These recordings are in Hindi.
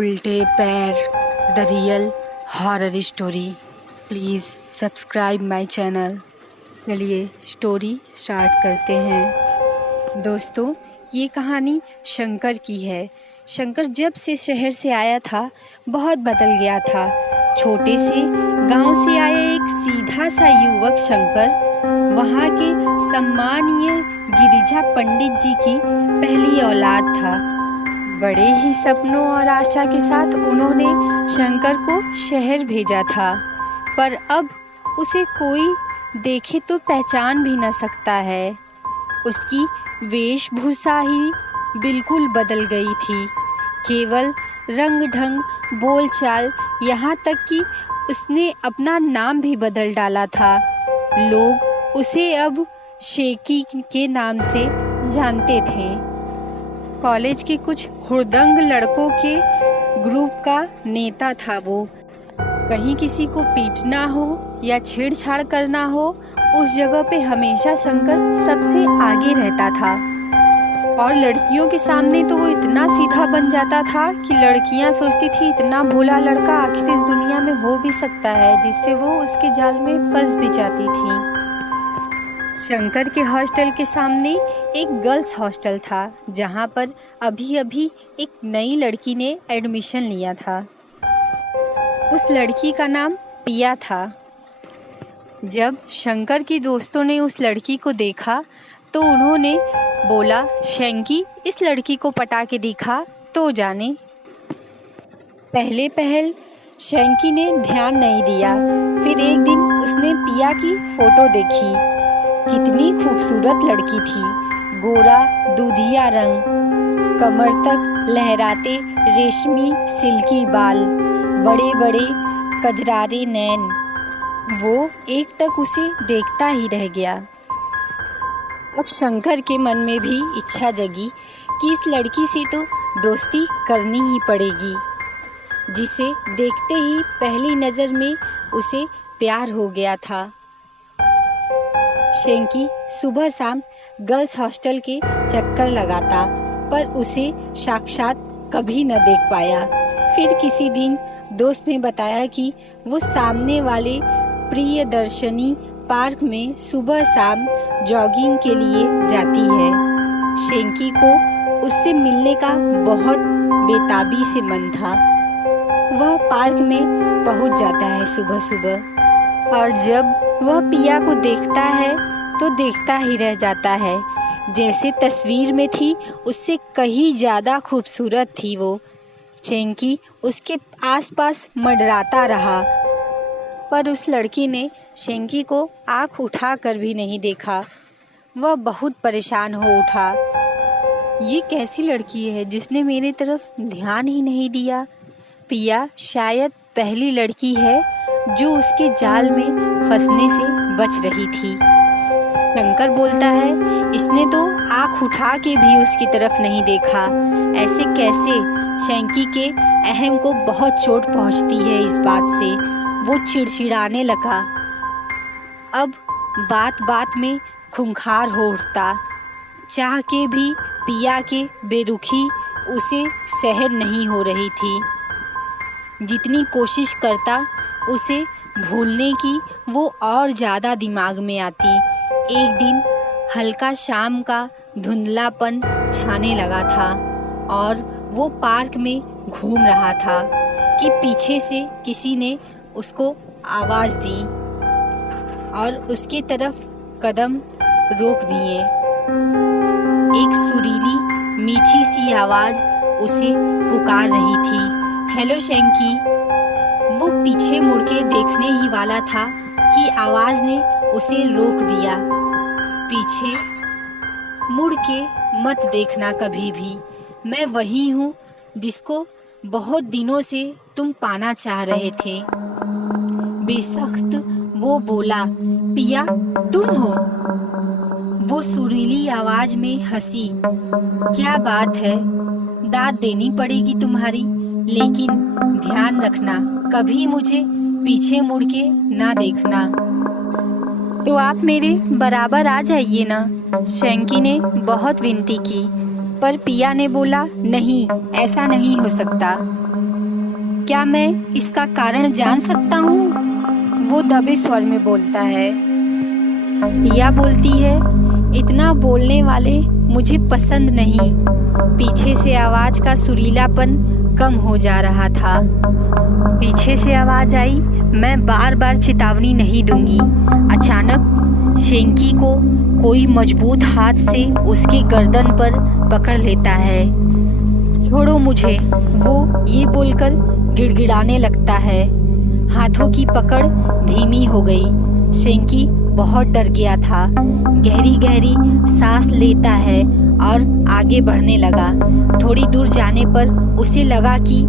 उल्टे पैर the real horror story. Please subscribe my channel. चलिए स्टोरी स्टार्ट करते हैं। दोस्तों, ये कहानी शंकर की है। शंकर जब से शहर से आया था बहुत बदल गया था। छोटे से गांव से आया एक सीधा सा युवक शंकर वहाँ के सम्मानीय गिरिजा पंडित जी की पहली औलाद था। बड़े ही सपनों और आशा के साथ उन्होंने शंकर को शहर भेजा था, पर अब उसे कोई देखे तो पहचान भी न सकता है। उसकी वेशभूषा ही बिल्कुल बदल गई थी। केवल रंग ढंग, बोलचाल, यहाँ तक कि उसने अपना नाम भी बदल डाला था। लोग उसे अब शेकी के नाम से जानते थे। कॉलेज के कुछ हुड़दंग लड़कों के ग्रुप का नेता था वो। कहीं किसी को पीटना हो या छेड़छाड़ करना हो, उस जगह पे हमेशा शंकर सबसे आगे रहता था। और लड़कियों के सामने तो वो इतना सीधा बन जाता था कि लड़कियां सोचती थी इतना भोला लड़का आखिर इस दुनिया में हो भी सकता है, जिससे वो उसके जाल में फंस भी जाती थी। शंकर के हॉस्टल के सामने एक गर्ल्स हॉस्टल था, जहाँ पर अभी अभी एक नई लड़की ने एडमिशन लिया था। उस लड़की का नाम पिया था। जब शंकर की दोस्तों ने उस लड़की को देखा तो उन्होंने बोला, शंकी इस लड़की को पटा के दिखा तो जाने। पहले पहल शंकी ने ध्यान नहीं दिया। फिर एक दिन उसने पिया की फोटो देखी। कितनी खूबसूरत लड़की थी। गोरा दूधिया रंग, कमर तक लहराते रेशमी सिल्की बाल, बड़े बड़े कजरारे नैन। वो एक टक उसे देखता ही रह गया। अब शंकर के मन में भी इच्छा जगी कि इस लड़की से तो दोस्ती करनी ही पड़ेगी, जिसे देखते ही पहली नज़र में उसे प्यार हो गया था। शेंकी सुबह शाम गर्ल्स हॉस्टल के चक्कर लगाता, पर उसे साक्षात कभी न देख पाया। फिर किसी दिन दोस्त ने बताया कि वो सामने वाले प्रियदर्शनी पार्क में सुबह शाम जॉगिंग के लिए जाती है। शेंकी को उससे मिलने का बहुत बेताबी से मन था। वह पार्क में पहुंच जाता है सुबह सुबह, और जब वह पिया को देखता है तो देखता ही रह जाता है। जैसे तस्वीर में थी उससे कहीं ज़्यादा खूबसूरत थी वो। शेंकी उसके आसपास मंडराता रहा, पर उस लड़की ने शेंकी को आँख उठा कर भी नहीं देखा। वह बहुत परेशान हो उठा। ये कैसी लड़की है जिसने मेरी तरफ ध्यान ही नहीं दिया। पिया शायद पहली लड़की है जो उसके जाल में फंसने से बच रही थी। शंकर बोलता है, इसने तो आँख उठा के भी उसकी तरफ नहीं देखा। ऐसे कैसे? शेंकी के अहम को बहुत चोट पहुंचती है इस बात से। वो चिड़चिड़ाने लगा। अब बात बात में खूंखार हो उठता। चाह के भी पिया के बेरुखी उसे सहन नहीं हो रही थी। जितनी कोशिश करता उसे भूलने की, वो और ज़्यादा दिमाग में आती। एक दिन हल्का शाम का धुंधलापन छाने लगा था और वो पार्क में घूम रहा था कि पीछे से किसी ने उसको आवाज़ दी और उसके तरफ कदम रोक दिए। एक सुरीली मीठी सी आवाज़ उसे पुकार रही थी, हेलो शेंकी। वो पीछे मुड़ के देखने ही वाला था कि आवाज़ ने उसे रोक दिया। पीछे मुड़ के मत देखना कभी भी। मैं वही हूँ जिसको बहुत दिनों से तुम पाना चाह रहे थे। बेसख्त वो बोला, पिया तुम हो? वो सुरीली आवाज़ में हंसी, क्या बात है, दाद देनी पड़ेगी तुम्हारी, लेकिन ध्यान रखना कभी मुझे पीछे मुड़ के ना देखना। तो आप मेरे बराबर आ जाइए ना, शेंकी ने बहुत विनती की, पर पिया ने बोला, नहीं ऐसा नहीं हो सकता। क्या मैं इसका कारण जान सकता हूँ? वो दबे स्वर में बोलता है। पिया बोलती है, इतना बोलने वाले मुझे पसंद नहीं। पीछे से आवाज का सुरीलापन कम हो जा रहा था। पीछे से आवाज आई, मैं बार बार चेतावनी नहीं दूंगी। अचानक शेंकी को कोई मजबूत हाथ से उसकी गर्दन पर पकड़ लेता है। छोड़ो मुझे, वो ये बोलकर गिड़गिड़ाने लगता है। हाथों की पकड़ धीमी हो गई। शेंकी बहुत डर गया था। गहरी गहरी सांस लेता है और आगे बढ़ने लगा। थोड़ी दूर जाने पर उसे लगा कि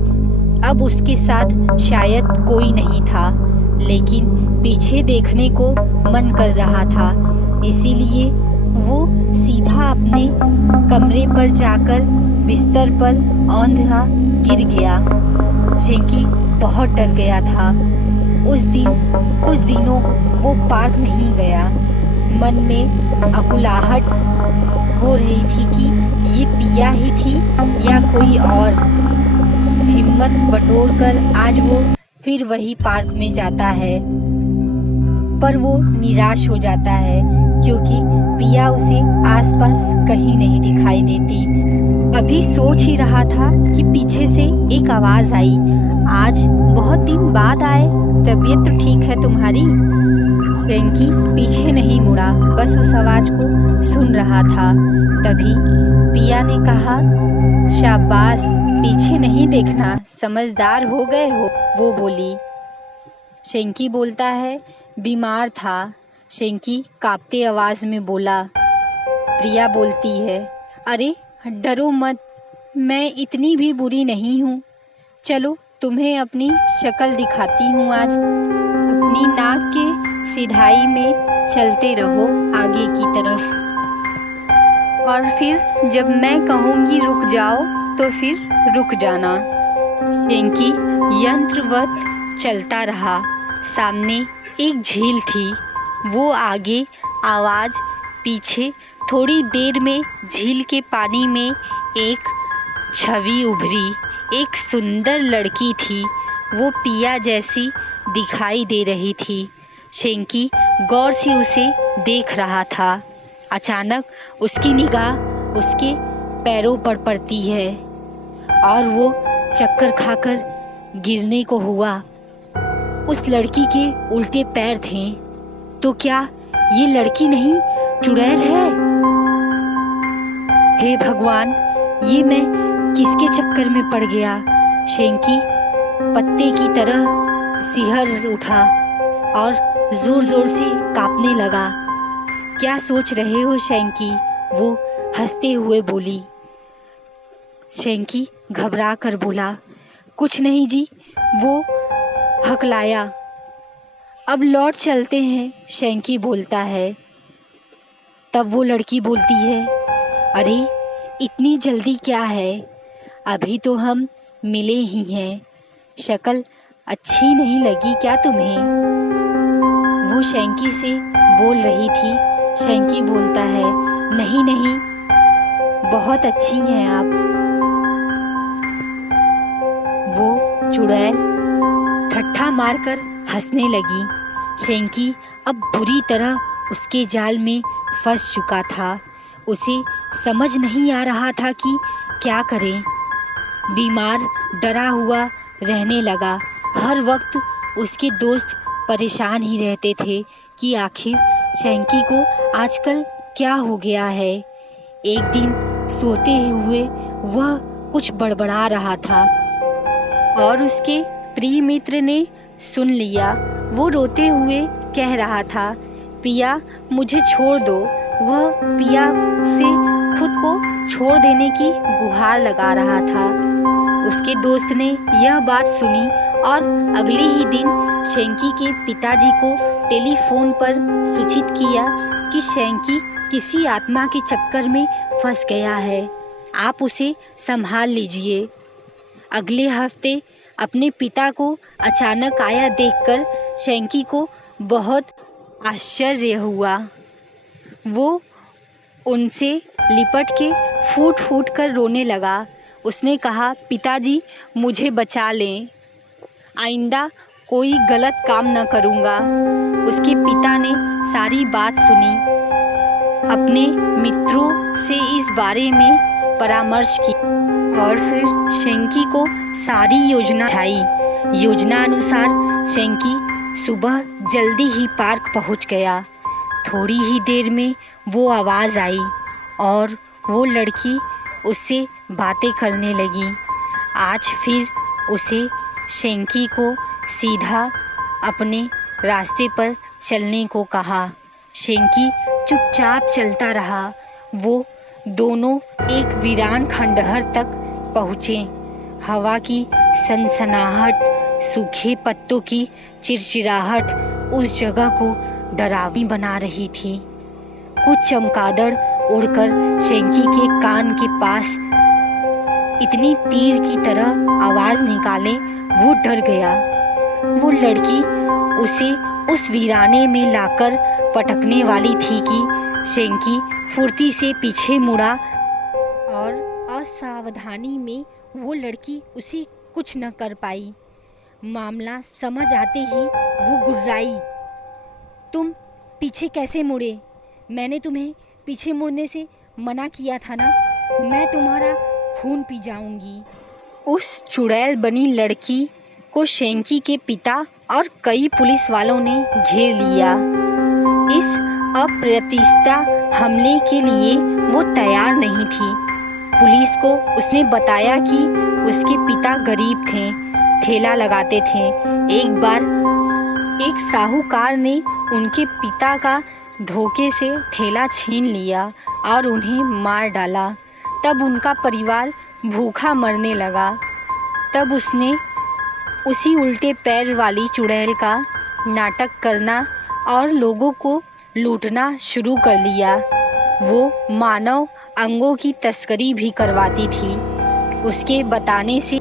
अब उसके साथ शायद कोई नहीं था, लेकिन पीछे देखने को मन कर रहा था। इसीलिए वो सीधा अपने कमरे पर जाकर बिस्तर पर औंधा गिर गया। शेंकी बहुत डर गया था। उस दिन कुछ दिनों वो पार्क नहीं गया। मन में अकुलाहट हो रही थी कि ये पिया ही थी या कोई और। हिम्मत बटोर कर आज वो फिर वही पार्क में जाता है, पर वो निराश हो जाता है क्योंकि पिया उसे आसपास कहीं नहीं दिखाई देती। अभी सोच ही रहा था कि पीछे से एक आवाज आई, आज बहुत दिन बाद आए, तबीयत तो ठीक है तुम्हारी? शेंकी पीछे नहीं मुड़ा, बस उस आवाज को सुन रहा था। तभी पिया ने कहा, शाबाश, पीछे नहीं देखना, समझदार हो गए हो। वो बोली। शेंकी बोलता है, बीमार था। शेंकी कांपते आवाज में बोला। प्रिया बोलती है, अरे डरो मत, मैं इतनी भी बुरी नहीं हूँ। चलो तुम्हें अपनी शक्ल दिखाती हूँ आज। अपनी नाक के सीधाई में चलते रहो आगे की तरफ, और फिर जब मैं कहूँगी रुक जाओ तो फिर रुक जाना। शेंकी यंत्रवत चलता रहा। सामने एक झील थी। वो आगे, आवाज पीछे। थोड़ी देर में झील के पानी में एक छवि उभरी। एक सुंदर लड़की थी। वो पिया जैसी दिखाई दे रही थी। शेंकी गौर से उसे देख रहा था। अचानक उसकी निगाह उसके पैरों पर पड़ती है और वो चक्कर खाकर गिरने को हुआ। उस लड़की के उल्टे पैर थे। तो क्या ये लड़की नहीं चुड़ैल है? हे भगवान, ये मैं किसके चक्कर में पड़ गया? शेंकी पत्ते की तरह सिहर उठा और जोर जोर से कांपने लगा। क्या सोच रहे हो शेंकी? वो हंसते हुए बोली। शेंकी घबरा कर बोला, कुछ नहीं जी। वो हकलाया। अब लौट चलते हैं, शेंकी बोलता है। तब वो लड़की बोलती है, अरे इतनी जल्दी क्या है? अभी तो हम मिले ही हैं। शक्ल अच्छी नहीं लगी क्या तुम्हें? वो शेंकी से बोल रही थी। शेंकी बोलता है, नहीं नहीं, बहुत अच्छी हैं आप। वो चुड़ैल ठट्ठा मारकर हंसने लगी। शेंकी अब बुरी तरह उसके जाल में फंस चुका था। उसे समझ नहीं आ रहा था कि क्या करे। बीमार डरा हुआ रहने लगा। हर वक्त उसके दोस्त परेशान ही रहते थे कि आखिर शेंकी को आजकल क्या हो गया है। एक दिन सोते हुए वह कुछ बड़बड़ा रहा था और उसके प्रिय मित्र ने सुन लिया। वो रोते हुए कह रहा था, पिया मुझे छोड़ दो। वह पिया से खुद को छोड़ देने की गुहार लगा रहा था। उसके दोस्त ने यह बात सुनी और अगले ही दिन शेंकी के पिताजी को टेलीफोन पर सूचित किया कि शेंकी किसी आत्मा के चक्कर में फंस गया है, आप उसे संभाल लीजिए। अगले हफ्ते अपने पिता को अचानक आया देखकर शेंकी को बहुत आश्चर्य हुआ। वो उनसे लिपट के फूट फूट कर रोने लगा। उसने कहा, पिताजी मुझे बचा लें। आइंदा कोई गलत काम न करूँगा। उसके पिता ने सारी बात सुनी, अपने मित्रों से इस बारे में परामर्श की और फिर शेंकी को सारी योजना समझाई। योजना अनुसार शेंकी सुबह जल्दी ही पार्क पहुंच गया। थोड़ी ही देर में वो आवाज़ आई और वो लड़की उससे बातें करने लगी। आज फिर उसे शेंकी को सीधा अपने रास्ते पर चलने को कहा। शेंकी चुपचाप चलता रहा। वो दोनों एक वीरान खंडहर तक पहुँचे। हवा की सनसनाहट, सूखे पत्तों की चिड़चिड़ाहट उस जगह को डरावनी बना रही थी। कुछ चमगादड़ उड़कर शेंकी के कान के पास इतनी तीर की तरह आवाज़ निकाले वो डर गया। वो लड़की उसे उस वीराने में लाकर पटकने वाली थी कि शेंकी फुर्ती से पीछे मुड़ा और असावधानी में वो लड़की उसे कुछ न कर पाई। मामला समझ आते ही वो गुर्राई, तुम पीछे कैसे मुड़े? मैंने तुम्हें पीछे मुड़ने से मना किया था ना, मैं तुम्हारा खून पी जाऊंगी। उस चुड़ैल बनी लड़की को शेंकी के पिता और कई पुलिस वालों ने घेर लिया। इस अप्रत्याशित हमले के लिए वो तैयार नहीं थी। पुलिस को उसने बताया कि उसके पिता गरीब थे, ठेला लगाते थे। एक बार एक साहूकार ने उनके पिता का धोखे से ठेला छीन लिया और उन्हें मार डाला। तब उनका परिवार भूखा मरने लगा। तब उसने उसी उल्टे पैर वाली चुड़ैल का नाटक करना और लोगों को लूटना शुरू कर दिया। वो मानव अंगों की तस्करी भी करवाती थी। उसके बताने से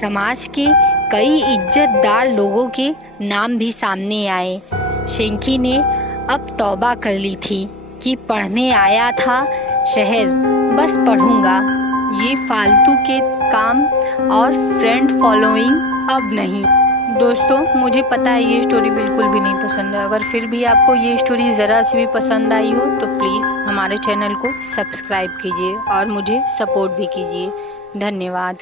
समाज के कई इज्जतदार लोगों के नाम भी सामने आए। शेंकी ने अब तौबा कर ली थी कि पढ़ने आया था शहर, बस पढ़ूंगा, ये फालतू के काम और फ्रेंड फॉलोइंग अब नहीं। दोस्तों, मुझे पता है ये स्टोरी बिल्कुल भी नहीं पसंद है। अगर फिर भी आपको ये स्टोरी ज़रा सी भी पसंद आई हो तो प्लीज़ हमारे चैनल को सब्सक्राइब कीजिए और मुझे सपोर्ट भी कीजिए। धन्यवाद।